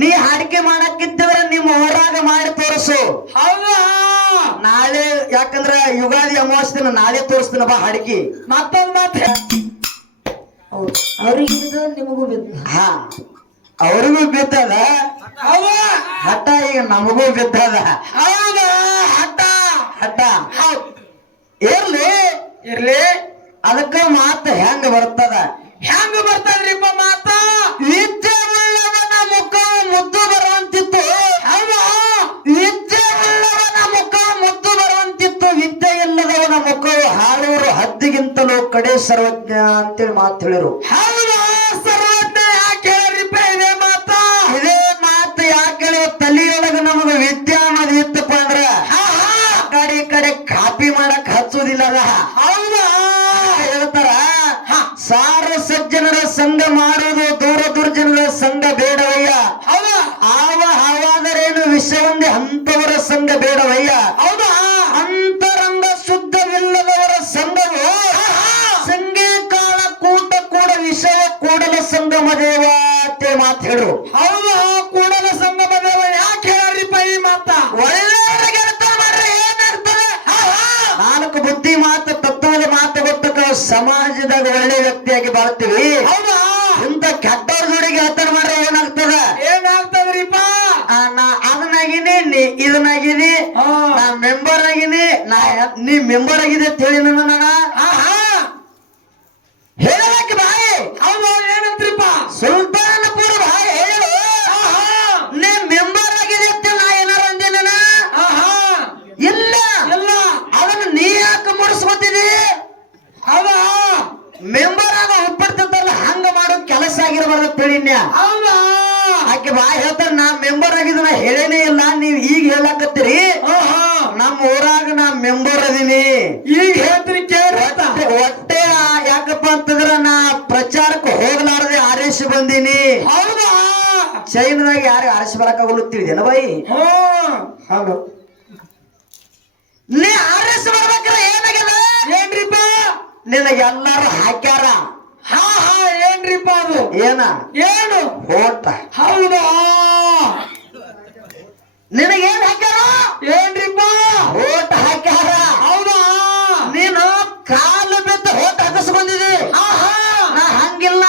ನೀ ಹಾಡಿಕೆ ಮಾಡಕ್ಕಿದ್ದವ್ರ ನಿಮ್ಮ ಊರಾಗ ಮಾಡಿ ತೋರಿಸು. ಹೌದಾ? ನಾಳೆ ಯಾಕಂದ್ರ ಯುಗಾದಿ ಅಮಾವಾಸ್ಯನ ನಾಳೆ ತೋರಿಸ್ತೀನಿ ಬಾ ಹಾಡಿಕೆ. ಮತ್ತೊಂದ್ ಮಾತು ಅವ್ರಿಗೆ ನಿಮಗೂ ಬಿದ್ದು. ಹಾ, ಅವ್ರಿಗೂ ಬಿದ್ದದ ಹೌದಾ? ಹಠ, ಈಗ ನಮಗೂ ಬಿದ್ದದ ಹೌದಾ? ಹಠ ಹಠ. ಹೌದ್ ಇರ್ಲಿ ಇರ್ಲಿ. ಅದಕ್ಕ ಮಾತ ಹೆಂಗ ಬರ್ತದ? ಹೆಂಗ ಬರ್ತದ್ರಿಪ್ಪ ಮಾತ? ವಿದ್ಯೆ ಉಳ್ಳವನ ಮುಖ ಮುದ್ದು ಬರುವಂತಿತ್ತು. ಹೌದಾ? ವಿದ್ಯೆ ಉಳ್ಳವನ ಮುಖ ಮುದ್ದು ಬರುವಂತಿತ್ತು, ವಿದ್ಯೆ ಇಲ್ಲದವನ ಮುಖವು ಹಾಳೂರು ಹದ್ದಿಗಿಂತಲೂ ಕಡೆ ಸರ್ವಜ್ಞ ಅಂತೇಳಿ ಮಾತು ಹೇಳಿರು. ಹೌದಾ? ಸರ್ವಜ್ಞ ಯಾಕೆ ಹೇಳ್ರಿಪ್ಪ ಇದೇ ಮಾತ? ಇದೇ ಮಾತು ಯಾಕೆ ಹೇಳಿ? ತಲೆಯೊಳಗ ನಮಗ ವಿದ್ಯೆ ಅನ್ನೋದು ಇತ್ತಪ್ಪ ಅಂದ್ರ ಈ ಕಡೆ ಕಾಪಿ ಮಾಡಕ್ ಹಚ್ಚುದಿಲ್ಲ. ಹೌದಾ? ಹೇಳ್ತಾರ, ಸಾರ ಸಜ್ಜನರ ಸಂಘ ಮಾಡುವುದು, ದೂರ ದುರ್ಜನರ ಸಂಘ ಬೇಡವಯ್ಯ. ಹೌದಾ? ಆವ ಹಾವಾದರೇನು ವಿಷಯವಂದೆ ಅಂತವರ ಸಂಘ ಬೇಡವಯ್ಯ. ಹೌದಾ? ಅಂತರಂಗ ಶುದ್ಧವಿಲ್ಲದವರ ಸಂಘವು ಸಂಘೇ ಕಾಲ ಕೂಟ ಕೂಡ ವಿಷಯ ಕೂಡಲ ಸಂಗಮ ದೇವ ಅಂತ ಮಾತು ಹೇಳು. ಹೌದಾ? ಕೂಡಲ ಸಂಗಮ ದೇವ ಯಾಕೆ ಹೇಳ್ರಿಪ್ಪ ಈ ಮಾತ? ಒಳ್ಳೆಯವರಿಗೆ ಅರ್ಥ ಮಾಡ್ರಿ ಏನಾಗ್ತದೆ. ನಾಲ್ಕು ಬುದ್ಧಿ ಮಾತು, ತತ್ವದ ಮಾತು ಗೊತ್ತಕ್ಕ ಸಮಾಜದಾಗ ಒಳ್ಳೆ ವ್ಯಕ್ತಿಯಾಗಿ ಬಾಳ್ತೀವಿ. ಹೌದಾ? ಇಂತ ಕೆಟ್ಟವ್ರ ಜೋಡಿಗೆ ಅರ್ಥ ಮಾಡ್ರೆ ಏನಾಗ್ತದ? ಏನಾಗ್ತದ್ರಿಪ್ಪ? ಅದನ್ನಾಗಿನಿ, ಇದನ್ನಾಗಿನಿ, ನಾ ಮೆಂಬರ್ ಆಗಿನಿ, ನೀ ಮೆಂಬರ್ ಆಗಿದೆ ಅಂತ ಹೇಳಿ ನನ್ನ ಹೇಳಕ್ಕೆ ಬಾಯಿ. ಹೌದು, ಏನಂತ್ರಿಪ್ಪ? ಸುಲ್ತಾನಪುರ ಬಾಯಿ ಹೇಳು. ನೀ ಮೆಂಬರ್ ಆಗಿದೆ ಅಂತ ನಾ ಏನಾರ ಅಂದೇನ? ಇಲ್ಲ ಇಲ್ಲ. ಅದನ್ನ ನೀ ಯಾಕೆ ಮುಡಿಸ್ಕೊತಿದಿ? ಹೌದಾ? ಮೆಂಬರ್ ಆಗ ಒಪ್ಪಡ್ತಲ್ಲ, ಹಂಗ ಮಾಡೋ ಕೆಲಸ ಆಗಿರಬಾರ್ದು ತಿಳಿನ್ಯ. ಹೌದಾ? ಆಕೆ ಬಾಯಿ ಹೇಳ್ತಾರ, ನಾ ಮೆಂಬರ್ ಆಗಿದ್ದು ನಾ ಹೇಳೇನೇ ಇಲ್ಲ, ನೀವ್ ಈಗ ಹೇಳಕತ್ತೀರಿ ನಮ್ಮ ಊರಾಗ ನಾ ಮೆಂಬರ್ ಅದೀನಿ ಈಗ ಹೇಳ್ತೀರಿ ಕೇಳಿ. ಹೊಟ್ಟೆ ಯಾಕಪ್ಪ ಅಂತಂದ್ರ ನಾ ಪ್ರಚಾರಕ್ಕೆ ಹೋಗ್ಲಾರದೆ ಆರಿಸಿ ಬಂದೀನಿ. ಹೌದಾ? ಚೈನದಾಗ ಯಾರು ಆರಿಸಿ ಬರಕಾಗಲು ತಿಳಿದೇನ ಬಾಯಿ? ಹೌದು. ನೀ ಆರಿಸಿ ಬರ್ಬೇಕ್ರ ಏನಾಗ್ಯದ? ಏನ್ರಿಪ್ಪ? ನಿನಗೆಲ್ಲಾರು ಹಾಕ್ಯಾರ. ಏನ್ರಿಪ್ಪ ಅದು? ಏನ? ಏನು? ಓಟ. ಹೌದಾ? ನಿನಗೇನ್ ಹಾಕ್ಯಾರ? ಏನ್ರಿಪ್ಪ? ಓಟ ಹಾಕ್ಯಾರ. ಹೌದಾ? ನೀನು ಕಾಲು ಬಿದ್ದು ಓಟ್ ಹಾಕಿಸ್ ಬಂದಿದಿ. ನಾ ಹಂಗಿಲ್ಲ.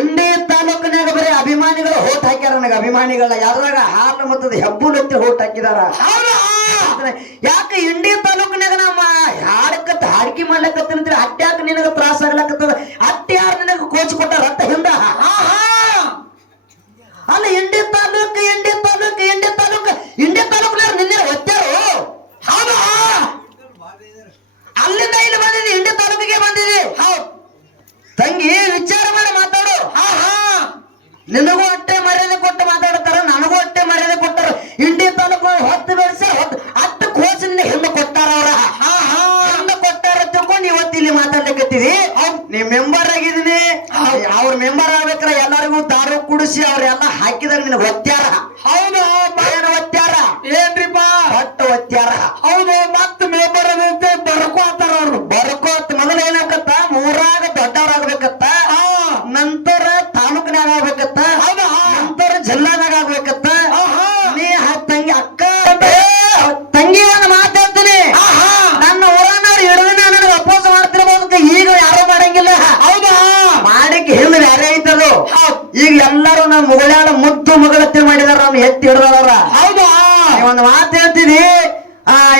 ಇಂಡಿ ತಾಲೂಕಿನಾಗ ಬರೀ ಅಭಿಮಾನಿಗಳು ಓಟ್ ಹಾಕ್ಯಾರ. ನನಗ ಅಭಿಮಾನಿಗಳ ಯಾವ್ದ್ರಾಗ ಹಾಲು ಮತ್ತದ ಹೆಬ್ಬುಲತ್ತಿ ಓಟ್ ಹಾಕಿದಾರ. ಯಾಕೆ ಇಂಡಿ ತಾಲೂಕಿನಾಗ ನಮ್ಮ ಹಾಡಕತ್ತ ಹಾಡಿಕೆ ಮಾಡ್ಲಕತ್ತಂತ್ರಿ ಅಟ್ಯಾಕ ನಿನಗ ತ್ರಾಸ ಆಗ್ಲಕತ್ತದ? ಅಟ್ಟಿ ಯಾರು ನಿನಗ ಕೋಚ್ ಕೊಟ್ಟಾರ ಅತ್ತ ಹಿಂದ? ಅಲ್ಲ, ಇಂಡಿ ತಾಲೂಕು ಇಂಡಿ ತಾಲೂಕಿನಾಗ ನಿನ್ನೆ ಒತ್ತಾರು. ಹೌದಾ? ಅಲ್ಲಿಂದ ಇಲ್ಲಿ ಬಂದಿದೆ, ಇಂಡಿ ತಾಲೂಕಿಗೆ ಬಂದಿದೆ. ಹೌದು ತಂಗಿ, ವಿಚಾರ ಮಾಡಿ ಮಾತಾಡು. ನಿನಗೂ ಅಟ್ಟೆ ಮರ್ಯಾದೆ ಕೊಟ್ಟು ಮಾತಾಡ್ತಾರ, ನನಗೂ ಅಟ್ಟೆ ಮರ್ಯಾದೆ ಕೊಟ್ಟಾರ. ಇಂಡಿ ತಾಲೂಕು ಹೊತ್ತು ಬೆಳೆಸಿ ಅಟ್ಟು ಕೋಚಿಂದ ಹಿಂದೆ ಕೊಟ್ಟಾರ. ಅವ್ರ ಹಿಂದೆ ಕೊಟ್ಟಾರ ತಿಳ್ಕೊಂಡು ಇವತ್ತು ಇಲ್ಲಿ ಮಾತಾಡ್ಲಿಕ್ಕತ್ತೀವಿ. ನೀ ಮೆಂಬರ್ ಆಗಿದೀನಿ. ಅವ್ರ ಮೆಂಬರ್ ಆಗ್ಬೇಕ್ರ ಎಲ್ಲರಿಗೂ ದಾರು ಕುಡಿಸಿ ಅವ್ರೆಲ್ಲ ಹಾಕಿದಾರ. ನಿನಗೆ ಒತ್ತ್ಯಾರ. ಹೌದು. ಏನು ಒತ್ತ್ಯಾರ? ಏನ್ರಿಪ್ಪ? ಒಟ್ಟು ಒತ್ತ್ಯಾರ. ಹೌದು. ಮತ್ತೆ ಮೆಂಬರ್ ಅದಂತೆ ಬರ್ಕೋತಾರ ಅವ್ರು. ಬರ್ಕೋತ್ ಮೊದಲು ಏನಾಗತ್ತ? ಮೂರಾಗ ದೊಡ್ಡವ್ರಾಗ್ಬೇಕತ್ತ, ನಂತರ ತಾಲೂಕಿನಾಗ ಆಗ್ಬೇಕತ್ತ, ನಂತರ ಜಿಲ್ಲಾದಾಗ ಆಗ್ಬೇಕತ್ತ. ನೀ ತಂಗಿ ಅಕ್ಕ ತಂಗಿ ಒಂದು ಮಾತಾಡ್ತೀನಿ. ನನ್ನ ಊರನ್ನವ್ರು ಹಿಡಿದಿನ ನನಗೆ ಅಪೋಸ್ ಮಾಡ್ತಿರ್ಬೋದು. ಈಗ ಯಾರು ಮಾಡಂಗಿಲ್ಲ. ಹೌದಾ? ಮಾಡಿಕ್ಕೆ ಹಿಂದೆ ಯಾರೇ ಐತದು. ಈಗ ಎಲ್ಲರೂ ನಮ್ಮ ಮುಗಳಾಳ ಮುದ್ದು ಮಗಳತ್ತಿ ಮಾಡಿದಾರ, ನಾವು ಎತ್ತಿ ಹಿಡ್ದವ್ರ. ಹೌದಾ? ಒಂದು ಮಾತು ಹೇಳ್ತೀನಿ.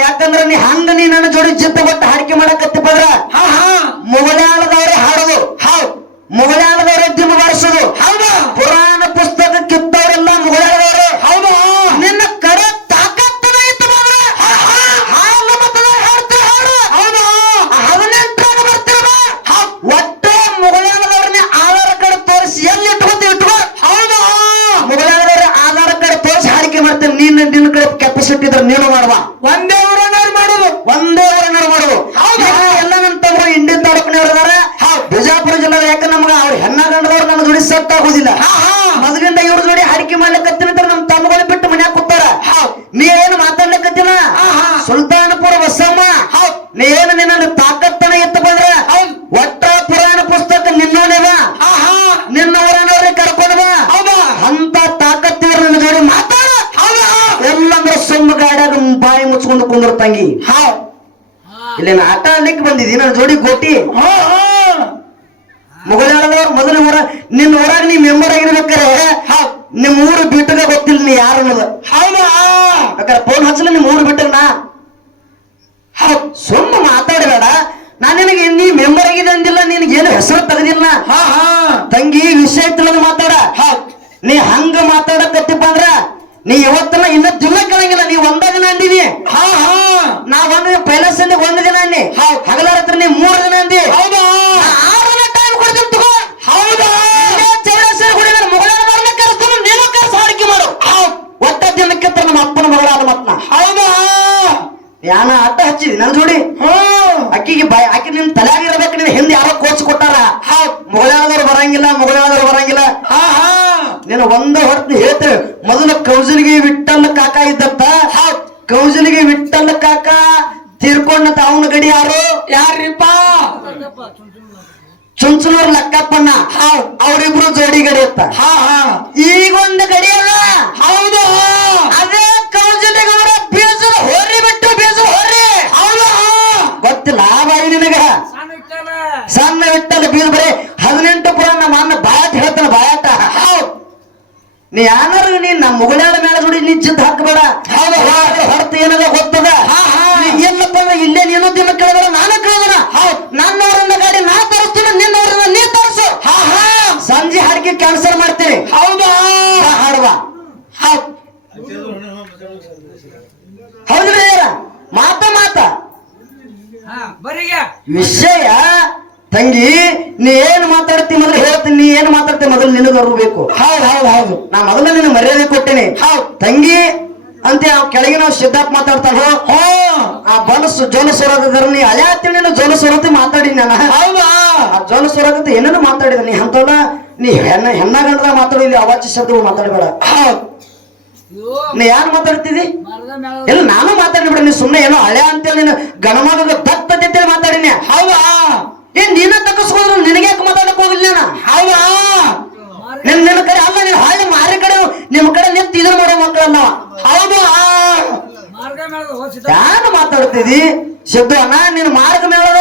ಯಾಕಂದ್ರೆ ನೀ ಹಂಗ ನೀ ನನ್ನ ಜೋಡಿ ಚಿತ್ತ ಕೊಟ್ಟು ಹಾಡಿಕೆ ಮಾಡಕತ್ತಿಪ್ಪದ್ರ ಮುಗಳಾಳದವ್ರೆ ಹಾಡೋದು. ಮುಗಳಾಳದವ್ರೆ ದಿನ ಬಾರಿಸೋದು. ಪುರಾಣ ಪುಸ್ತಕ ಕಿತ್ತವರೆಲ್ಲ ಮುಗಳಾಳದವರು. ಹೌದಾ? ನಿನ್ನ ಕಡೆ ತಾಕತ್ತನ ಇತ್ತು ಬಂದ್ರೆ ಹಾಲು ಮತದ ಹಾಡ್ತೀರ ಹಾಡು. ಹೌದಾ? 18 ಬರ್ತೀರ. ಒಟ್ಟೆ ಮುಗಳಾಳದವ್ರನ್ನ ಆಧಾರ ಕಾರ್ಡ್ ತೋರಿಸಿ ಎಲ್ಲಿ ಇಟ್ಕೊತೀವಿ ಇಟ್ಕೋ. ಹೌದಾ? ಮುಗಳಾಳದವ್ರ ಆಧಾರ ಕಾರ್ಡ್ ತೋರಿಸಿ ಹಾಡಿಕೆ ಮಾಡ್ತೇನೆ. ನಿನ್ನ ಕಡೆ ಕೆಪಾಸಿಟಿ ಇದ್ರೆ ನೀನು ಮಾಡುವ. ಒಂದೇ ಊರನ್ನವ್ರು ಮಾಡೋದು. ಒಂದೇ ಊರನ್ನವ್ರು ಮಾಡೋದು. ಎಲ್ಲ ನನ್ನ ತಮ್ಮ ಇಂಡಿ ತಾಲೂಕಿನವ್ರು ಇದಾರೆ. ಬಿಜಾಪುರ ಜಿಲ್ಲೆ. ಯಾಕೆ ನಮ್ಗೆ ಅವ್ರ ಹೆಣ್ಣ ಗಂಡದವ್ರು ನನ್ನ ಜೋಡಿ ಸೆಟ್ ಆಗುದಿಲ್ಲ. ಮೊದಲಿಂದ ಇವ್ರ ಜೋಡಿ ಹಾಡಿಕೆ ಮಾಡ್ಲಿಕ್ಕತ್ತಿನ ನಮ್ ತಮ್ಮಗಳು ಬಿಟ್ಟು ಮನ್ಯಾಗ ಕೂತಾರ. ನೀ ಏನು ಮಾತಾಡ್ಲಿಕ್ಕತ್ತಿನ? ಸುಲ್ತಾನಪುರ ಬಸಮ್ಮ, ನೀ ಏನು ನಿನ್ನ ತಾಕತ್ತನ ಎತ್ತ ಬಂದ್ರ ಒಟ್ಟ ಪುರಾಣ ಪುಸ್ತಕ ನಿನ್ನೋನಿವ, ನಿನ್ನ ಊರನವ್ರಿಗೆ ಕರ್ಕೊಂಡ್ ಬಾ. ಅಂತ ತಾಕತ್ತಿರ ಒಳಗ ಬಾಯಿ ಮುಚ್ಕೊಂಡು ಕುಂದ್ರ ತಂಗಿ ಹೌದ್ ಇಲ್ಲಿ ನಾ ಆಟ ಆಡ್ಲಿಕ್ಕೆ ಬಂದಿದ್ದೀನಿ ನನ್ನ ಜೋಡಿ ಗೋಟಿ ಹಾ ಹಾ ಮುಗಳಾಳದವ್ರು ಮೊದಲು ಊರ ನಿನ್ನ ಊರಾಗ ನೀ ಮೆಂಬರ್ ಆಗಿರ್ಬೇಕಾರೆ ನಿಮ್ ಊರು ಬಿಟ್ಟಗ ಗೊತ್ತಿಲ್ಲ ನೀ ಯಾರು ಅನ್ನೋದು ಹೌದಾ ಬೇಕಾರೆ ಫೋನ್ ಹಚ್ಚಲ ನಿಮ್ ಊರು ಬಿಟ್ಟಗ ನಾ ಸುಮ್ಮ ಮಾತಾಡಬೇಡ ನಾನ್ ನಿನಗೆ ನೀ ಮೆಂಬರ್ ಆಗಿದೆ ಅಂದಿಲ್ಲ ನಿನಗೆ ಏನು ಹೆಸರು ತೆಗೆದಿಲ್ಲ ಹಾ ಹಾ ತಂಗಿ ವಿಷಯ ತಿಳಿದು ಮಾತಾಡ ನೀ ಹಂಗ ಮಾತಾಡಕತ್ತಿಪ್ಪ ಅಂದ್ರ ನೀ ಇವತ್ತಲ್ಲ ಇನ್ನ ದಿನ ಕೇಳಂಗಿಲ್ಲ ನೀ ಒಂದ ದಿನ ಅಂದಿನಿ ಹಾ ಹಾ ನಾ ಒಂದು ಪೈಲಸ್ ಒಂದ್ ದಿನ ಅಂದಿ ಹಗಲ ರಾತ್ರಿ ನೀ 3 ದಿನ ಅಂದಿ ಹೌದಾ 6 ದಿನ ಟೈಮ್ ಕೊಡ್ತೀನಿ ತಗೋ ಹೌದಾ ಮುಗಳಾದವ್ರನ್ನ ಕರೆಸ್ತಾನ ನೀನು ಕರೆಸ ಹಾಡಿಕೆ ಮಾಡು ಒಟ್ಟ ದಿನಕ್ಕೆ ನಮ್ಮ ಅಪ್ಪನ ಮಗಳಾದ ಮತ್ನ ಹೌದಾ ಯಾನ ಅಡ್ಡ ಹಚ್ಚಿದಿ ನನ್ ಜೋಡಿ ಅಕ್ಕಿಗೆ ಬಾಯ್ ಆಕಿ ನಿನ್ ತಲೆಯಾಗಿರ್ಬೇಕು ನೀನ್ ಹಿಂದೆ ಯಾರೋ ಕೋಚ್ ಕೊಟ್ಟಾರ ಮುಗಳಾದವ್ರು ಬರಂಗಿಲ್ಲ ಹಾ ಹಾ ನೀನು ಒಂದ ಹೊರತು ಹೇಳ್ತೇವೆ ಮೊದಲು ಕೌಜಲಿಗೆ ವಿಠ್ಠಲ ಕಾಕ ಇದ್ದತ್ತ ಕೌಜಲಿಗೆ ವಿಠ್ಠಲ ಕಾಕ ತೀರ್ಕೊಂಡಂತ ಅವನ ಗಡಿ ಯಾರು ಯಾರಿಪ್ಪ ಚುಂಚನೂರ್ ಲಕ್ಕಪ್ಪಣ್ಣ ಅವ್ರಿಬ್ರು ಜೋಡಿ ಗಡಿ ಇತ್ತ ಹಾ ಹಾ ಈಗ ಒಂದು ಗಡಿ ಅಲ್ಲ ಹೌದು ಅದೇ ಕೌಜಲಿಗೆ ಅವರ ಬೀಜದ ಹೋರಿ ಬಿಟ್ಟು ಬೀಜದ ಹೋರಿ ಹೌದಾ ಗೊತ್ತಿಲ್ಲ ಬಾಯಿ ನಿನಗ ಸಣ್ಣ ವಿಠ್ಠಲ ಬೀಜ ಬರೀ 18 ಪುರ ನಮ್ಮ ಅಣ್ಣ ಬಾಯಾಟ ಹೇಳ್ತಾನ ಬಾಯಾಟ ನೀ ಯಾರು ನೀ ನಮ್ಮ ಮುಗಳಾದ ಮೇಲೆ ಜೋಡಿ ನೀ ಜಿದ್ದು ಹಾಕಬೇಡ ಹೊರತು ಏನದ ಗೊತ್ತದ ಎಲ್ಲಪ್ಪ ಇಲ್ಲೇ ನೀನು ದಿನ ಕೇಳಿದ್ರ ನಾನು ಕೇಳಿದ್ರ ನನ್ನವರನ್ನ ಗಾಡಿ ನಾ ತರಿಸ್ತೀನಿ ನಿನ್ನವರನ್ನ ನೀ ತರಿಸು ಸಂಜೆ ಹಾಡಿಕೆ ಕ್ಯಾನ್ಸಲ್ ಮಾಡ್ತೀನಿ ಹೌದಾ ಹಾಡುವ ಹೌದ್ರಿ ಮಾತ ವಿಷಯ ತಂಗಿ ನೀ ಏನ್ ಮಾತಾಡ್ತಿ ಮೊದಲು ಹೇಳ್ತೀನಿ ನೀ ಏನ್ ಮಾತಾಡ್ತಿ ಮೊದಲು ನಿನಗ ಅರ್ಬೇಕು ಹೌದು ನಾ ಮೊದಲು ನಿನಗೆ ಮರ್ಯಾದೆ ಕೊಟ್ಟೇನೆ ತಂಗಿ ಅಂತ ಕೆಳಗಿನ ಸಿದ್ಧಾರ್ಥ ಮಾತಾಡ್ತಾರ ಆ ಬನಸು ಜೋನಸ್ವರ ನೀ ಹಳೆ ಹತ್ತಿ ನೀನು ಜೋನಸ್ವರತಿ ಮಾತಾಡಿ ನಾನು ಹೌದಾ ಆ ಜೋನಸ್ವರತಿ ಏನೇನು ಮಾತಾಡಿದ ನೀ ಅಂತಲ್ಲ ನೀ ಹೆಣ್ಣ ಗಂಡದ ಮಾತಾಡಿಲಿ ಅವಾಚ್ಯ ಶಬ್ದಗಳು ಮಾತಾಡಬೇಡ ನೀ ಯಾರು ಮಾತಾಡ್ತಿದಿ ಇಲ್ಲ ನಾನು ಮಾತಾಡಿಬಿಡ ನೀ ಸುಮ್ಮನೆ ಏನೋ ಹಳೆ ಅಂತೇಳಿ ನೀನು ಗಣಮಗದ ದತ್ತತೆ ಮಾತಾಡಿನ ಹೌದಾ ಏನ್ ನೀನ ತಗಸ್ಕೊಂಡ್ರು ನಿನಗೆ ಯಾಕೆ ಮಾತಾಡಕ್ ಹೋಗಿಲ್ಲ ನಾನು ಹೌದಾ ನಿನ್ನ ಕಡೆ ಅಲ್ಲ ನೀನು ಹಳ್ಳಿ ಮಾರಿ ಕಡೆ ನಿಮ್ ಕಡೆ ನಿಂತು ಇದ್ರ ಮಾಡೋ ಮಕ್ಕಳಲ್ಲ ಹೌದಾ ಯಾರು ಮಾತಾಡ್ತಿದಿ ಸಿದ್ದು ಅಣ್ಣ ನೀನು ಮಾರ್ಗ ಮೇಳದ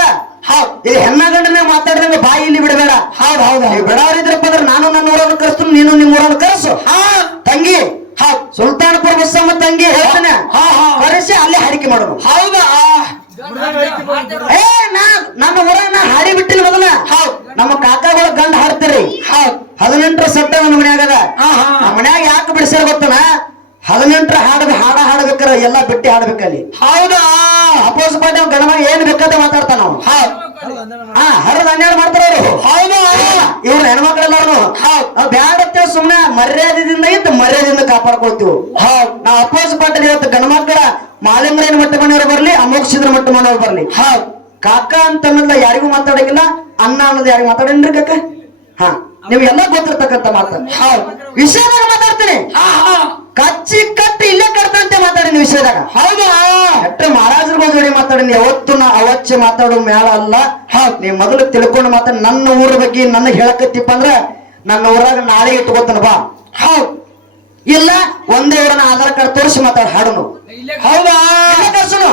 ಇಲ್ಲಿ ಹೆಣ್ಣ ಗಂಡನೇ ಮಾತಾಡಿದಂಗ ಬಾಯಿ ಇಲ್ಲಿ ಬಿಡಬೇಡ ಹೌದು ಬಿಡಾರಿದ್ರಪ್ಪ ಅಂದ್ರೆ ನಾನು ನನ್ನ ಊರನ್ನು ಕರೆಸ್ತೀನಿ ನೀನು ನಿಮ್ಮ ಊರನ್ನು ಕರೆಸು ತಂಗಿ ಸುಲ್ತಾನಪುರ ಬಸ್ಸಮ್ಮ ತಂಗಿ ಹೇಳ್ತಾನೆ ಕರೆಸಿ ಅಲ್ಲೇ ಹಾಡಿಕೆ ಮಾಡೋದು ಹೌದಾ ಏ ನನ್ನ ಊರಾಗ ನಾ ಹಾಡಿ ಬಿಟ್ಟಿಲ್ಲ ಮೊದಲ ನಮ್ಮ ಕಾಕಾಗಳ ಗಂಡ ಹಾಡ್ತೀರಿ 18 ಸೆಟ್ಟ ನನ್ನ ಮನ್ಯಾಗದ ಆ ಮನ್ಯಾಗ ಯಾಕೆ ಬಿಡಿಸ್ಯಾರ ಗೊತ್ತನ 18 ಹಾಡಬೇಕಾರೆ ಎಲ್ಲ ಬಿಟ್ಟಿ ಹಾಡ್ಬೇಕಲ್ಲಿ ಹೌದಾ ಅಪೋಸ್ ಪಾಟಿ ಗಂಡ ಮಗ ಏನ್ ಬೇಕಾದ ಮಾತಾಡ್ತಾನ ಹರದ 12 ಮಾಡ್ತಾರ ಅವರು ಹೌದಾ ಇವ್ರು ಹೆಣ್ಮಕ್ಳೆಲ್ಲಾರು ಬ್ಯಾಡತ್ತೆ ಸುಮ್ನೆ ಮರ್ಯಾದೆಯಿಂದ ಕಾಪಾಡ್ಕೊಳ್ತೀವಿ ನಾವ್ ಅಪೋಸ್ ಪಾಟಿ ಇವತ್ತು ಗಂಡ ಮಕ್ಕಳ ಮಾಲಿಂಗ್ರೇನ್ ಮಟ್ಟ ಮನೆಯವರು ಬರ್ಲಿ ಅಮೋಕ್ಷಿದ್ರ ಮಟ್ಟ ಮನೆಯವರು ಬರ್ಲಿ ಕಾಕ ಅಂತ ಅನ್ನೋದ ಯಾರಿಗೂ ಮಾತಾಡಂಗಿಲ್ಲ ಅಣ್ಣ ಅನ್ನೋದು ಯಾರಿಗೂ ಮಾತಾಡೇನ್ರಿ ಕಾಕ ನಿಮ್ಗೆಲ್ಲ ಗೊತ್ತಿರ್ತಕ್ಕಂಥ ಮಾತು ವಿಷಯದಾಗ ಮಾತಾಡ್ತೀನಿ ಕಚ್ಚಿ ಕಟ್ಟಿ ಇಲ್ಲೇ ಕಟ್ತಂತೆ ಮಾತಾಡಿನ ವಿಷಯದಾಗ ಹೌದಾ ಎಟ್ಟ ಮಹಾರಾಜರ ಜೋಡಿ ಮಾತಾಡಿನಿ ಯಾವತ್ತು ನಾ ಅವಚ್ಚೆ ಮಾತಾಡೋ ಮೇಳ ಅಲ್ಲ ನೀ ಮೊದಲು ತಿಳ್ಕೊಂಡು ಮಾತಾಡಿ ನನ್ನ ಊರ ಬಗ್ಗೆ ನನಗೆ ಹೇಳಕತ್ತಿಪ್ಪ ಅಂದ್ರ ನನ್ನ ಊರಾಗ ನಾಳೆ ಇಟ್ಕೋತಾನ ಬಾ ಇಲ್ಲ ಒಂದೇ ಊರನ ಆಧಾರ್ ಕಾರ್ಡ್ ತೋರಿಸಿ ಮಾತಾಡ ಹಾಡುನು ಹೌದಾ ಕರ್ಸುನು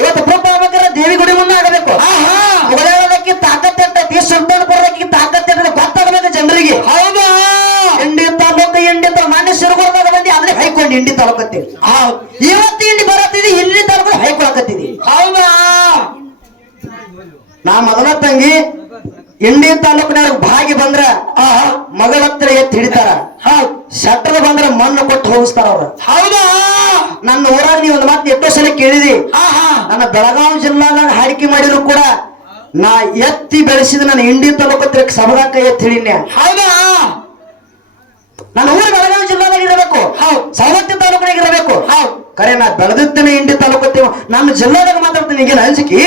ಇವತ್ತು ಪ್ರೂಫ್ ಆಗ್ಬೇಕಾದ್ರೆ ದೇವಿ ಗುಡಿ ಮುಂದೆ ಆಗಬೇಕು ಮುಗಳಾದಕ್ಕೆ ತಾಕತ್ತೆಟ್ಟೈತಿ ಸುಲ್ತಾನಪುರದಕ್ಕೆ ತಾಕತ್ತೆಟ್ಟದ ಗೊತ್ತಾಗಬೇಕು ಜನರಿಗೆ ಹೌದಾ ಎಂಡಿ ತಾಲೂಕು ಮಾನ್ಯ ಸಿರುಗುಳದಾಗ ಬಂದು ಆದ್ರೆ ಹೈಕೊಂಡು ಇಂಡಿ ತಾಲೂಕತ್ತೀವಿ ಇವತ್ತು ಇಂಡಿ ಬರತ್ತಿದಿ ಇಲ್ಲಿ ತಾಲೂಕು ಹೈಕೊಳಕತ್ತಿದಿ ಹೌದಾ ನಾ ಮೊದಲ ತಂಗಿ ಇಂಡಿ ತಾಲೂಕಿನಾಗ ಭಾಗಿ ಬಂದ್ರ ಮಗಳ ಹತ್ರ ಎತ್ತಿ ಹಿಡಿತಾರ ಶಟ್ರದ ಬಂದ್ರ ಮಣ್ಣು ಕೊಟ್ಟು ಹೋಗಿಸ್ತಾರ ಅವ್ರ ಹೌದಾ ನನ್ನ ಊರಾಗ ನೀ ಒಂದು ಮಾತು ಎಷ್ಟೋ ಸಲ ಕೇಳಿದಿ ನನ್ನ ಬೆಳಗಾವಿ ಜಿಲ್ಲಾದಾಗ ಹಾಡಿಕೆ ಮಾಡಿದ್ರು ಕೂಡ ನಾ ಎತ್ತಿ ಬೆಳೆಸಿದ ನನ್ನ ಇಂಡಿ ತಾಲೂಕು ಸಭಾಕ ಎತ್ತಿ ಹಿಡಿನ್ಯ ಹೌದಾ ನನ್ನ ಊರು ಬೆಳಗಾವಿ ಜಿಲ್ಲಾದಾಗ ಇರಬೇಕು ಸವದತ್ತಿ ತಾಲೂಕಿನಾಗ ಇರಬೇಕು ಕರೆ ನಾ ಬೆಳೆದಿದ್ದೇನೆ ಇಂಡಿ ತಾಲೂಕು ನನ್ನ ಜಿಲ್ಲಾದಾಗ ಮಾತಾಡ್ತೀನಿ ಈಗೇನು ಹಂಚಿಕಿ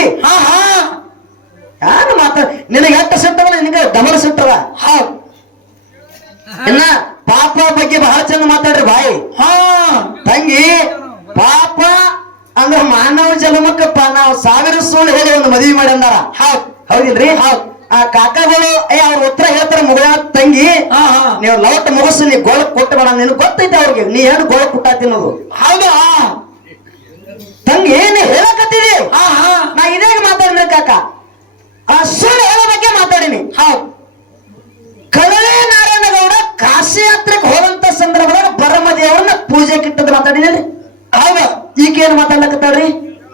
ಯಾರು ಮಾತಾಡ ನಿನಗೆ ಎಷ್ಟು ಸಿಟ್ಟದ ನಿನಗೆ ಡಬಲ್ ಸಿಟ್ಟದ ಇನ್ನ ಪಾಪ ಬಗ್ಗೆ ಬಹಳ ಚಂದ ಮಾತಾಡ್ರಿ ಬಾಯಿ ತಂಗಿ ಪಾಪ ಅಂದ್ರ ಮಾನವ ಜನ್ಮಕ್ಕ ನಾವು 1000 ಸುಳ್ಳು ಹೇಳಿ ಒಂದು ಮದುವೆ ಮಾಡಿ ಅಂದಾರ ಹೌದಿಲ್ರಿ ಆ ಕಾಕಾಗಳು ಅವ್ರ ಉತ್ತರ ಹೇಳ್ತಾರ ಮುಗಳ ತಂಗಿ ನೀವು ಲವಟ್ ಮುಗಿಸು ನೀ ಗೋಳ ಕೊಟ್ಟು ಬೇಡ ನಿನ್ ಗೊತ್ತೈತೆ ಅವ್ರಿಗೆ ನೀ ಏನು ಗೋಳ ಕುಟ್ಟ ತಿನ್ನೋದು ಹೌದಾ ತಂಗಿ ಏನು ಹೇಳಕತ್ತಿದಿ ಹಾ ಹಾ ನಾ ಇದೇ ಮಾತಾಡಿದ್ರೆ ಕಾಕ ಆ ಸುಳ್ಳು ಹೇಳೋ ಬಗ್ಗೆ ಮಾತಾಡಿನಿ ಹೌದು ಕಳವೆ ನಾರಾಯಣಗೌಡ ಕಾಶಿ ಯಾತ್ರೆಗೆ ಹೋದಂತ ಸಂದರ್ಭದಾಗ ಬರಮದೇವ್ರನ್ನ ಪೂಜೆ ಕಿಟ್ಟದ್ ಮಾತಾಡಿದ್ರಿ ಹೌದ ಈಗೇನ್ ಮಾತಾಡ್ಲಕತ್ತಾಳ್ರಿ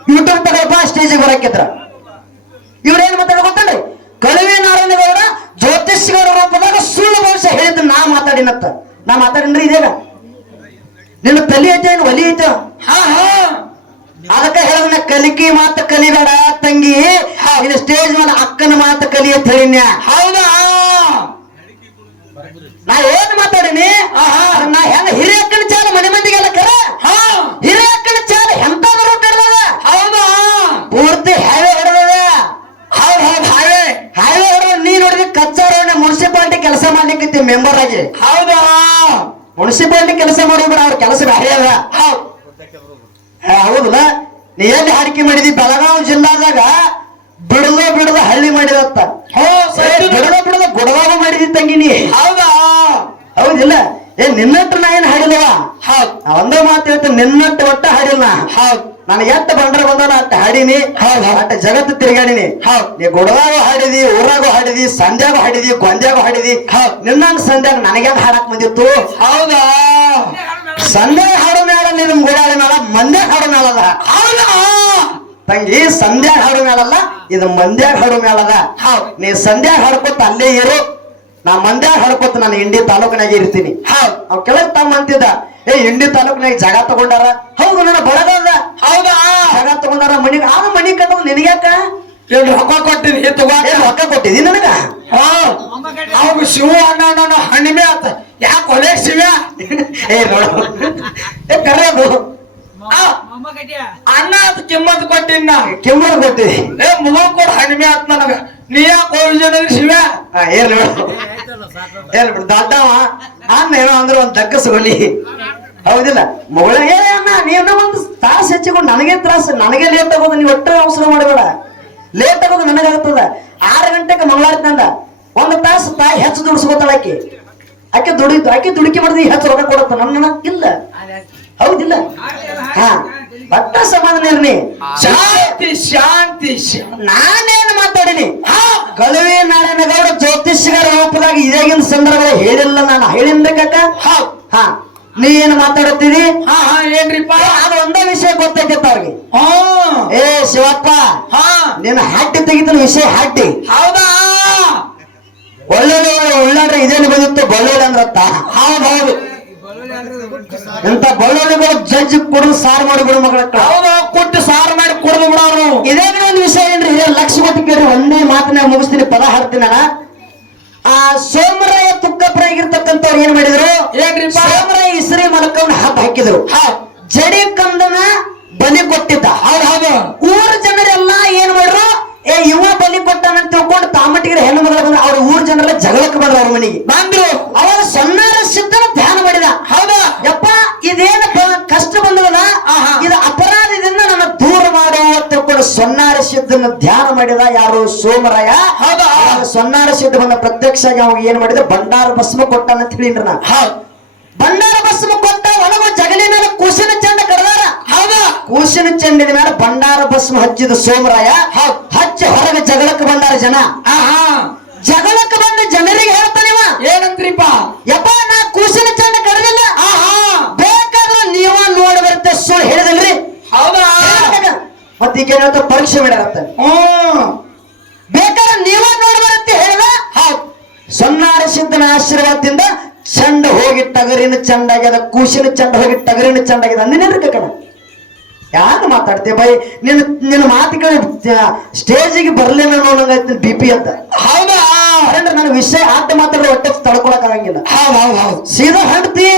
ಯೂಟ್ಯೂಬ್ ತಗೊಳ್ಪ ಸ್ಟೇಜಿಗೆ ಬರಕಿದ್ರ ಇವ್ರೇನ್ ಮಾತಾಡ ಗೊತ್ತಲ್ರಿ ಕಳವೆ ನಾರಾಯಣಗೌಡ ಜ್ಯೋತಿಷ್ಯರ ರೂಪದಾಗ ಸುಳ್ಳು ಭವಿಷ್ಯ ಹೇಳಿದ್ದು ನಾ ಮಾತಾಡಿನತ್ತ ನಾ ಮಾತಾಡಿನ್ರಿ ಇದೇಗ ನಿನ್ನ ತಲೆ ಐತೆ ಏನು ಒಲಿ ಐತೆ ಹಾ ಹಾ ಅದಕ್ಕೆ ಹೇಳದ ಕಲಿಕೆ ಮಾತು ಕಲಿಬೇಡ ತಂಗಿ ಇದು ಸ್ಟೇಜ್ ಮೇಲೆ ಅಕ್ಕನ ಮಾತು ಕಲಿ ಅಂತ ಹೇಳಿನ್ಯ ಹೌದಾ ನಾ ಏನ್ ಮಾತಾಡಿನಿ ನಾ ಹೆಂಗ ಹಿರಿಯಕ್ಕನ ಚಾಲ ಮನೆ ಮಂದಿಗೆಲ್ಲ ಕರ ಹಾ ಹಿರಿಯಕ್ಕನ ಚಾಲ ಎಂತ ರೂಟ್ ಹಿಡ್ದದ ಹೌದಾ ಪೂರ್ತಿ ಹೈವೇ ಹಿಡ್ದದ ಹೌದ್ ಹೌದ್ ಹಾವೇ ಹೈವೇ ಹಿಡ್ದ ನೀ ನೋಡಿದ್ರೆ ಕಚ್ಚಾ ರೋಡ್ ಮುನ್ಸಿಪಾಲಿಟಿ ಕೆಲಸ ಮಾಡ್ಲಿಕ್ಕೆ ಮೆಂಬರ್ ಆಗಿ ಹೌದಾ ಮುನ್ಸಿಪಾಲಿಟಿ ಕೆಲಸ ಮಾಡೋದ್ರ ಅವ್ರ ಕೆಲಸ ಬೇರೆ ಅದ ಹೌದಲ್ಲ ನೀ ಎಲ್ಲಿ ಹಾಡಿಕೆ ಮಾಡಿದಿ ಬೆಳಗಾವಿ ಜಿಲ್ಲಾದಾಗ ಬಿಡದ ಹಳ್ಳಿ ಮಾಡಿದತ್ತ ಬಿಡದ ಗುಡಗಾವ ಮಾಡಿದಿ ತಂಗಿ ನೀ ಹೌದಾ ಹೌದಿಲ್ಲ ನಿನ್ನಟ್ಟು ನಾ ಏನ್ ಹಾಡಿಲ್ವ ಹೌದ್ ಒಂದೇ ಮಾತು ಹೇಳ್ತೀನಿ ನಿನ್ನಟ್ಟು ಒಟ್ಟ ಹಾಡಿಲ್ಲ ಹೌದ್ ನನಗೆ ಎಟ್ಟ ಬಂಡ್ರ ಬಂದಾನ ಅಟ್ಟ ಹಾಡಿನಿ ಅಟ್ಟ ಜಗತ್ತು ತಿರುಗಾಡಿನಿ ನೀ ಗುಡದಾಗ ಹಾಡಿದಿ ಊರಾಗೂ ಹಾಡಿದಿ ಸಂಧ್ಯಾಗೂ ಹಾಡಿದಿ ಗೊಂದ್ಯಾಗೂ ಹಾಡಿದಿ ನಿನ್ನ ಸಂಧ್ಯಾಗ ನನಗೆ ಹಾಡಕ್ ಬಂದಿತ್ತು ಹೌದಾ ಸಂಧ್ಯಾಗ ಹಾಡೋ ಮೇಳ ನಿನ್ ಗುಡಾಳಿ ಮೇಳ ಮಂದ್ಯಾಗ ಹಾಡೋ ಮೇಳದ ಹೌದಾ ತಂಗಿ ಸಂಧ್ಯಾಗ ಹಾಡೋ ಮೇಳಲ್ಲ ಇದು ಮಂದ್ಯಾಗ ಹಾಡೋ ಮೇಳದ ನೀ ಸಂಧ್ಯಾಗ ಹಾಡ್ಕೊತ ಅಲ್ಲೇ ಇರು ನಾ ಮಂದ್ಯಾಗ ಹಾಡ್ಕೊತ ನಾನು ಇಂಡಿ ತಾಲೂಕಿನಾಗ ಇರ್ತೀನಿ ಅವ್ ಕೆಳಗ್ ತಮ್ಮ ಅಂತಿದ್ದ ಇಂಡಿ ತಾಲೂಕಿನಾಗ ಜಾಗ ತಗೊಂಡಾರ ಹೌದು ನನ್ನ ಬಡಗದ ಹೌದಾ ಜಾಗ ತಗೊಂಡಾರ ಮನಿಗೆ ಆಗ ಮನಿ ಕಟ್ಟೋದು ನಿನಗ್ಯಾಕ ಏನು ರೊಕ್ಕ ಕೊಟ್ಟಿದ್ದಿ ರೊಕ್ಕ ಕೊಟ್ಟಿದಿ ನನಗ ಅವಾಗ ಶಿವ ಅಣ್ಣ ನನ್ನ ಹಣ್ಣಿಮೆ ಆತ ಯಾಕೆ ಒಲೆ ಶಿವ ನೋಡು ಕರೆ ಅದು ಅಣ್ಣ ಅದು ಕಿಮ್ಮತ್ ಕೊಟ್ಟಿನ ಕೆಮ್ಮರ್ ಕೊಟ್ಟಿದಿ ಮುಗ ಕೊಡ್ ಹಣ್ಣಿಮೆ ಆತ್ ನನಗ ನೀ ಯಾಕೆ ಹೋಗಿ ಶಿವ ಏನ್ ನೋಡು ಹೇಳ್ಬಿಡು ದೊಡ್ಡವ ಅನ್ನ ಏನೋ ಅಂದ್ರೆ ಒಂದ್ ದಕ್ಕಸ್ಕೊಲಿ ಹೌದಿಲ್ಲ ಮಗಳ ಅಣ್ಣ ನೀನ ಒಂದು ತಾಸು ಹೆಚ್ಚಿಕೊಂಡು ನನಗೆ ತ್ರಾಸ ನನಗೆ ಲೇಟ್ ಆಗೋದು ನೀವು ಒಟ್ಟರೆ ಅವಸರ ಮಾಡಬೇಡ ಲೇಟ್ ಆಗೋದು ನನಗಾಗ್ತದ 6 ಗಂಟೆಗೆ ಮಂಗಳಾರತಿ ಅಂದ ಒಂದು ತಾಸು ತಾಯಿ ಹೆಚ್ಚು ದುಡಿಸ್ಕೊತಾಳ ಆಕೆ ದುಡುಕಿ ಮಾಡಿದ್ರೆ ಹೆಚ್ಚು ರೊಕ್ಕ ಕೊಡತ್ತ ನನ್ನ ಇಲ್ಲ ಹೌದಿಲ್ಲ ಹಾ ಬಟ್ಟ ಸಮಾಧಾನ ಇರ್ನಿ ಶಾಂತಿ ಶಾಂತಿ ನಾನೇನು ಮಾತಾಡಿನಿ ಕಳುವೆ ನಾರಾಯಣಗೌಡ ಜ್ಯೋತಿಷ್ಯರ ರೂಪದಾಗ ಇದಾಗಿನ ಸಂದರ್ಭ ಹೇಳಿಲ್ಲ ನಾನು ಹೇಳಿನ್ಬೇಕ ಹಾ ನೀ ಏನು ಮಾತಾಡುತ್ತೀರಿ ಹಾ ಹಾ ಏನ್ರಿಪ್ಪ ಅದು ಒಂದೇ ವಿಷಯ ಗೊತ್ತೈತಿತ್ತ ಅವ್ರಿಗೆ ಏ ಶಿವಪ್ಪ ನಿನ್ನ ಹಟ್ಟಿ ತೆಗಿತನ ವಿಷಯ ಹಟ್ಟಿ ಹೌದಾ ಒಳ್ಳೊಳ್ಳೆ ಉಳ್ಳಾಡ್ರೆ ಇದೇನು ಬಂದಿತ್ತು ಬಳ್ಳೊಳ್ಳೆ ಅಂದ್ರತ್ತ ಹೌದು ಎಂತ ಬಳ್ಳೊಳ್ಳಿಗಳು ಜಡ್ಜ್ ಕೊಡು ಸಾರು ಮಾಡಿ ಬಿಡು ಮಗಳ ಹೌದಾ ಕೊಟ್ಟು ಸಾರು ಮಾಡಿ ಕೊಡದು ಬಿಡೋರು ಇದೇನು ಒಂದು ವಿಷಯ ಏನ್ರಿ ಲಕ್ಷ ಕೊಟ್ಟು ಕೇಳಿ ಒಂದೇ ಮಾತನ್ನ ಮುಗಿಸ್ತೀನಿ ಪದ ಹಾಡ್ತೀನಿ ನಾನು ಆ ಸೋಮರಾಯ ತುಕ್ಕಪ್ರ ಆಗಿರ್ತಕ್ಕಂಥವ್ರು ಏನ್ ಮಾಡಿದ್ರು ಏನ್ರಿ ಸೋಮರಾಯ ಇಸ್ರಿ ಮಲಕವನ್ನ ಹಬ್ಬ ಹಾಕಿದ್ರು ಜಡಿ ಕಂದನ ಬಲಿ ಕೊಟ್ಟಿದ್ದ ಹೌದು ಊರ ಜನರೆಲ್ಲ ಏನ್ ಮಾಡ್ರು ಇವ ಬಲಿ ಕೊಟ್ಟನಂತ ತಿಳ್ಕೊಂಡು ತಾಮಟಿಗೆ ಹೆಣ್ಣು ಮಗಳ ಬಂದ್ರೆ ಅವ್ರ ಊರ್ ಜನರೆಲ್ಲ ಜಗಳಕ್ಕೆ ಬಂದ್ರು ಅವ್ರ ಮನೆಗೆ ಬಂದ್ರು ಅವಾಗ ಸೊನ್ನಾರ ಸಿದ್ಧನ ಧ್ಯಾನ ಮಾಡಿದ ಹೌದಾ ಯಪ್ಪ ಇದೇನ ಕಷ್ಟ ಬಂದದಲ್ಲ ಇದು ಅಪರಾಧದಿಂದ ನನ್ನ ದೂರ ಮಾಡುವ ತಿಳ್ಕೊಂಡು ಸೊನ್ನಾರ ಸಿದ್ಧನ ಧ್ಯಾನ ಮಾಡಿದ ಯಾರು ಸೋಮರಾಯ ಹೌದಾ ಸೊನ್ನಾರ ಸಿದ್ಧ ಬಂದ ಪ್ರತ್ಯಕ್ಷ ಅವಾಗ ಏನ್ ಮಾಡಿದ ಭಂಡಾರ ಭಸ್ಮ ಕೊಟ್ಟನಂತ ಹೇಳಿನ್ರಿ ನಾ ಭಂಡಾರ ಭಸ್ಮ ಕೊಟ್ಟ ಒಳಗ ಜಗಲಿ ಮೇಲೆ ಕೂಸಿನ ಚಂಡ ಕರೆದಾರ ಹೌದಾ ಕೂಸಿನ ಚಂಡಿನ ಮೇಲೆ ಭಂಡಾರ ಭಸ್ಮ ಹಚ್ಚಿದ ಸೋಮರಾಯ ಹಚ್ಚಿ ಹೊರಗೆ ಜಗಳಕ್ಕೆ ಬಂದಾರ ಜನ ಜಗಳಕ್ಕೆ ಬಂದ ಜನರಿಗೆ ಹೇಳ್ತಾನಿವ ಏನಂತ್ರಿಪ್ಪ ಯಪ್ಪ ನಾ ಕೂಸಿನ ಚಂಡ ಕರೆದಿಲ್ಲ ಬೇಕಾದ್ರೆ ನೀವ ನೋಡಿ ಬರುತ್ತೆ ಸುಳ್ಳು ಹೇಳಿದಲ್ರಿ ಹೌದಾ ಮತ್ತೆ ಈಗ ಏನಾಯ್ತು ಪರೀಕ್ಷೆ ಬಿಡತ್ತೆ ಬೇಕಾದ್ರೆ ನೀವ ನೋಡಿ ಬರುತ್ತೆ ಹೇಳಿದ ಸೊನ್ನಾರ ಸಿದ್ಧನ ಆಶೀರ್ವಾದದಿಂದ ಚಂಡ ಹೋಗಿ ಟಗರಿನ ಚಂಡಾಗ್ಯದ ಕೂಸಿನ ಚಂಡ ಹೋಗಿ ಟಗರಿನ ಚಂಡಾಗ್ಯದ ಅಂದಿನೇನ್ರಿ ಕಣ ಯಾರು ಮಾತಾಡ್ತೇ ಬೈ ನಿನ್ನ ಮಾತುಗಳು ಸ್ಟೇಜಿಗೆ ಬರ್ಲಿಲ್ಲ ನೋಡಂಗಾಯ್ತು BP ಅಂತ ಹೌದಾ ನನ್ನ ವಿಷಯ ಆಟ ಮಾತಾಡೋ ಹೊಟ್ಟೆ ತಡ್ಕೊಳಕ್ ಆಗಂಗಿಲ್ಲ ಹೌದು ಸೀದಾ ಹಂಡ್ತಿ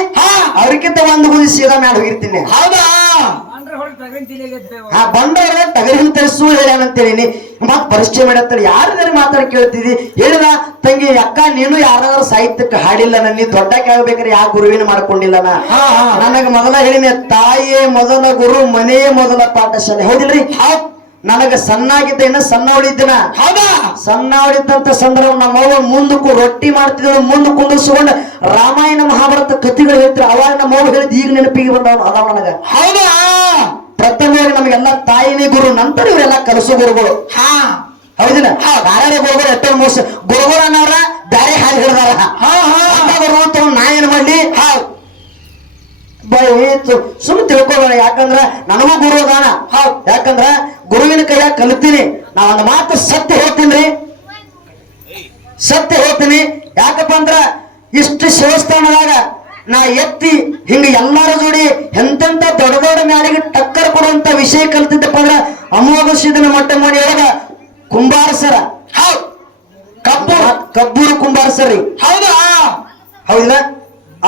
ಅವ್ರಿಗಿಂತ ಒಂದು ಗುದಿ ಸೀದಾ ಮ್ಯಾಲ ಹೋಗಿರ್ತೀನಿ ಹೌದಾ ಬಂದವ್ರ ಟಗರಿನ ತರಿಸು ಹೇಳ್ಯಾನಂತೇಳಿನಿ ಮತ್ ಪರಿಚಯ ಮಾಡತ್ತೇಳಿ ಯಾರು ಮಾತಾಡಿ ಕೇಳ್ತಿದಿ ಹೇಳಿದ ತಂಗಿ ಅಕ್ಕ ನೀನು ಯಾರಾದ್ರೂ ಸಾಹಿತ್ಯಕ್ಕೆ ಹಾಡಿಲ್ಲ ನೀ ದೊಡ್ಡ ಕೇಳ್ಬೇಕ್ರೆ ಯಾವ ಗುರುವಿನ ಮಾಡ್ಕೊಂಡಿಲ್ಲ ನನಗ ಮೊದಲ ಹೇಳಿನಿ ತಾಯಿಯೇ ಮೊದಲ ಗುರು ಮನೆಯೇ ಮೊದಲ ಪಾಠಶಾಲೆ ಹೌದಿಲ್ರಿ ನನಗ ಸಣ್ಣಾಗಿದ್ದ ಇನ್ನ ಸಣ್ಣ ಹೊಡಿದ್ದಿನ ಹೌದಾ ಸಣ್ಣ ಹೊಡಿದ್ದಂತ ಸಂದರ್ಭ ನಮ್ಮವ್ವ ಮುಂದಕ್ಕೂ ರೊಟ್ಟಿ ಮಾಡ್ತಿದ್ರು ಮುಂದೆ ಕುಂದಿಸ್ಕೊಂಡು ರಾಮಾಯಣ ಮಹಾಭಾರತ ಕಥೆಗಳು ಹೇಳ್ತಾರೆ ಅವಾಗ ನಮ್ಮವ್ವ ಹೇಳಿದ್ ಈಗ ನೆನಪಿಗೆ ಬಂದವನು ಅದಾವ ನನಗ ಹೌದಾ ಪ್ರಥಮವಾಗಿ ನಮಗೆಲ್ಲ ತಾಯಿನೇ ಗುರು, ನಂತರ ಇವರೆಲ್ಲ ಕಲಸು ಗುರುಗಳು. ಹಾ ಹೌದಿಲ್ಲ? ಯಾರ್ಯಾರ ಗುರುಗಳು ಎಷ್ಟೋ ಮೋಸ ಗುರುಗಳು ಅನ್ನೋರ ಬ್ಯಾರೆ ಹಾಗೆ ಹಿಡ್ದಾರ. ಹಾ ಹಾ ಗುರು ಅಂತ ನಾ ಏನ್ ಮಾಡ್ಲಿ? ಸುಮ್ಮನೆ ತಿಳ್ಕೊಬೇಡ. ಯಾಕಂದ್ರ ನನಗೂ ಗುರು ಅದಾನ. ಯಾಕಂದ್ರ ಗುರುವಿನ ಕೈಯಾಗ ಕಲಿತೀನಿ. ನಾ ಒಂದು ಮಾತು ಸತ್ಯ ಹೇಳ್ತೀನಿ, ಸತ್ಯ ಹೇಳ್ತೀನಿ. ಯಾಕಪ್ಪ ಅಂದ್ರ ಇಷ್ಟು ಶಿವಸ್ಥಾನದಾಗ ನಾ ಎತ್ತಿ ಹಿಂಗ ಎಲ್ಲಾರ ಜೋಡಿ ಎಂತೆಂತ ದೊಡ್ಡ ದೊಡ್ಡ ಮ್ಯಾಲಿಗೆ ಟಕ್ಕರ್ ಕೊಡುವಂತ ವಿಷಯ ಕಲ್ತಿದ್ದಪ್ಪ ಅಂದ್ರ ಅಮೋಘಸಿದನ ಮೊಟ್ಟ ಮನೆಯೊಳಗ ಕುಂಬಾರ ಸರ. ಕಬ್ಬೂರು ಕುಂಬಾರ ಸರಿ. ಹೌದಾ? ಹೌದಿಲ್ಲ?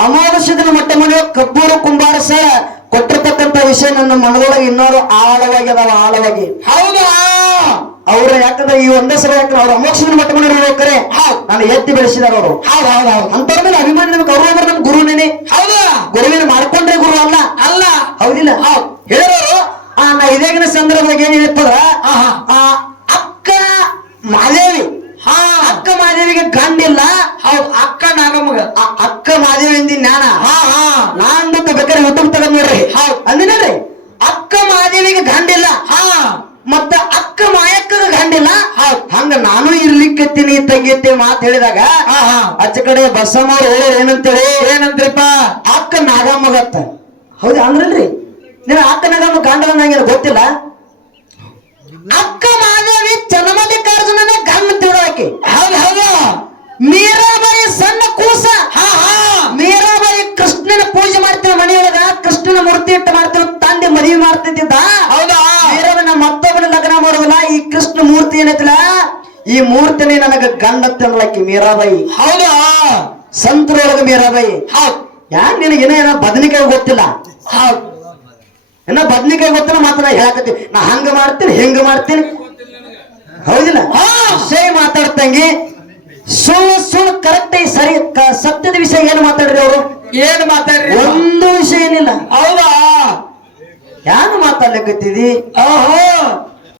ಅಮೋಘಸಿದನ ಮೊಟ್ಟ ಮನೆಯೊಳಗ ಕಬ್ಬೂರು ಕುಂಬಾರ ಸರ ಕೊಟ್ಟಿರ್ತಕ್ಕಂಥ ವಿಷಯ ನನ್ನ ಮನದೊಳಗೆ ಇನ್ನೋರು ಆಳವಾಗಿ ಅದಾವ, ಆಳವಾಗಿ. ಹೌದಾ? ಅವ್ರ ಯಾಕಂದ್ರೆ ಈ ಒಂದೇ ಸಲ ಯಾಕಂದ್ರೆ ಅವ್ರು ಅಮೋಘಸಿದನ ಮೊಟ್ಟ ಮನೆಯೊಳಗೆ ನಾನು ಎತ್ತಿ ಬೆಳೆಸಿದಾರ ಅವರು. ಹೌದು ಹೌದು ಹೌದು. ಅಂತವ್ರ ಮೇಲೆ ಅಭಿಮಾನ ನಮ್ಗೆ. ಅವ್ರು ಅಂದ್ರೆ ನಮ್ ಗುರುನೇನೆ. ಹೌದಾ? ಗುರುವಿನ ಮಾಡ್ಕೊಂಡ್ರೆ ಗುರು ಅಲ್ಲ. ಅಲ್ಲ. ಹೌದಿಲ್ಲ? ಹೇಳೋರು ನಾ ಇದೇಗಿನ ಸಂದರ್ಭದಾಗ ಏನ್ ಹೇಳ್ತದ್ರ, ಅಕ್ಕ ಮಾದೇವಿ, ಅಕ್ಕ ಮಾದೇವಿಗೆ ಗಂಡಿಲ್ಲ. ಹೌದು, ಅಕ್ಕ ನಾಗಮ್ಮಗ. ಅಕ್ಕ ಮಾದೇವಿಯಿಂದ ಜ್ಞಾನ ನಾನ್ ಬೇಕಾದ್ರೆ ಯೂಟ್ಯೂಬ್ ತಗೊಂಡ್ ನೋಡ್ರಿ. ಅಂದಿನಲ್ರಿ, ಅಕ್ಕ ಮಾದೇವಿಗೆ ಗಂಡಿಲ್ಲ, ಮತ್ತ ಅಕ್ಕ ಮಾಯಕ್ಕಗ ಗಂಡಿಲ್ಲ. ಹಂಗ ನಾನು ಇರ್ಲಿಕ್ಕತ್ತೀನಿ ತಂಗಿತ್ತೆ ಮಾತು ಹೇಳಿದಾಗ ಅಚ್ಚ ಕಡೆ ಬಸಮ್ಮ ಅವ್ರು ಹೇಳೋರು ಏನಂತೇಳಿ, ಏನಂತ್ರಿಪ್ಪ? ಅಕ್ಕ ನಾಗಮ್ಮಗತ್ತ. ಹೌದು ಅಂದ್ರಲ್ರಿ, ನೀನು ಅಕ್ಕ ನಾಗಮ್ಮ ಗಂಡದ ನಂಗೇನು ಗೊತ್ತಿಲ್ಲ. ಅಕ್ಕ ಮಾದೇವಿ ಚನ್ನಮಲ್ಲಿಕಾರ್ಜುನನೇ ಗಂಡ ತಿಳೋಕೆ. ಹೌದು ಹೌದು. ಮೀರಾಬಾಯಿ ಸಣ್ಣ ಕೂಸ. ಮೀರಾಬಾಯಿ ಕೃಷ್ಣನ ಪೂಜೆ ಮಾಡ್ತೀವಿ ಮನೆಯೊಳಗ, ಕೃಷ್ಣನ ಮೂರ್ತಿ ಇಟ್ಟು ಮಾಡ್ತೀವಿ, ತಂದೆ ಮದುವೆ ಮಾಡ್ತಿದ್ದ. ಹೌದಾ? ಮೀರಾಬನ ಮತ್ತೊಬ್ಬನ ಲಗ್ನ ಮಾಡೋದಿಲ್ಲ. ಈ ಕೃಷ್ಣ ಮೂರ್ತಿ ಏನೈತಿಲ್ಲ, ಈ ಮೂರ್ತಿನೇ ನನಗ ಗಂಡ ತಿನ್ನಲಕ್ಕಿ ಮೀರಾಬಾಯಿ. ಹೌದಾ? ಸಂತರೊಳಗ ಮೀರಾಬಾಯಿ. ಯಾಕೆ ನಿನಗೇನ ಬದನಿಕಾಯಿ ಗೊತ್ತಿಲ್ಲ? ಏನ ಬದ್ನಿಕಾಯಿ ಗೊತ್ತಿಲ್ಲ ಮಾತ್ರ ಹೇಳಕತ್ತೀವಿ. ನಾ ಹಂಗ ಮಾಡ್ತೀನಿ ಹೆಂಗ ಮಾಡ್ತೀನಿ. ಹೌದಿಲ್ಲ? ವಿಷಯ ಮಾತಾಡ್ತಂಗಿ ಸುಳ್ಳು ಸುಳ್ಳು ಕರೆಕ್ಟ್ ಸರಿ ಸತ್ಯದ ವಿಷಯ ಏನು ಮಾತಾಡ್ರಿ ಅವರು? ಏನು ಮಾತಾಡ್ರಿ? ಒಂದು ವಿಷಯ ಏನಿಲ್ಲ. ಹೌದಾ? ಯಾರು ಮಾತಾಡ್ಲಿಕ್ಕತ್ತಿದಿ? ಓಹೋ,